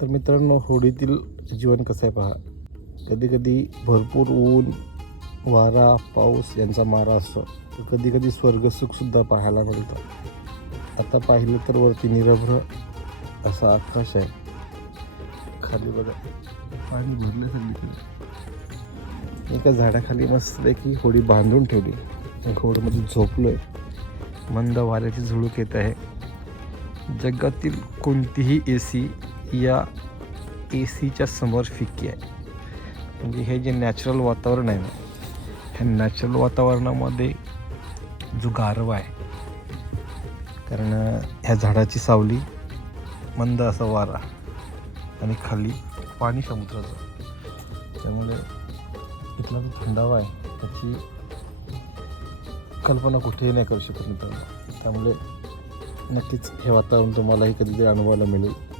तर मित्रांनो, होडीतील जीवन कसं आहे पहा. कधी कधी भरपूर ऊन, वारा, पाऊस यांचा मारा असतो. तर कधी कधी स्वर्गसुखसुद्धा पाहायला मिळतं. आता पाहिलं तर वरती निरभ्र असा आकाश आहे. खाली बघा, पाणी भरलं सगळीकडे. एका झाडाखाली मस्तपैकी होडी बांधून ठेवली. होडीमध्ये झोपलोय. मंद वाऱ्याची झुळूक येत आहे. जगातील कोणतीही AC या ACच्या समोर फिक्की आहे. म्हणजे हे जे नॅचरल वातावरण आहे ना, ह्या नॅचरल वातावरणामध्ये जो गारवा आहे, कारण ह्या झाडाची सावली, मंद असा वारा आणि खाली पाणी समुद्राचं, त्यामुळे इथला जो थंडावा आहे त्याची कल्पना कुठेही नाही करू शकत मित्रांनो. त्यामुळे नक्कीच हे वातावरण तुम्हालाही कधीतरी अनुभवायला मिळेल.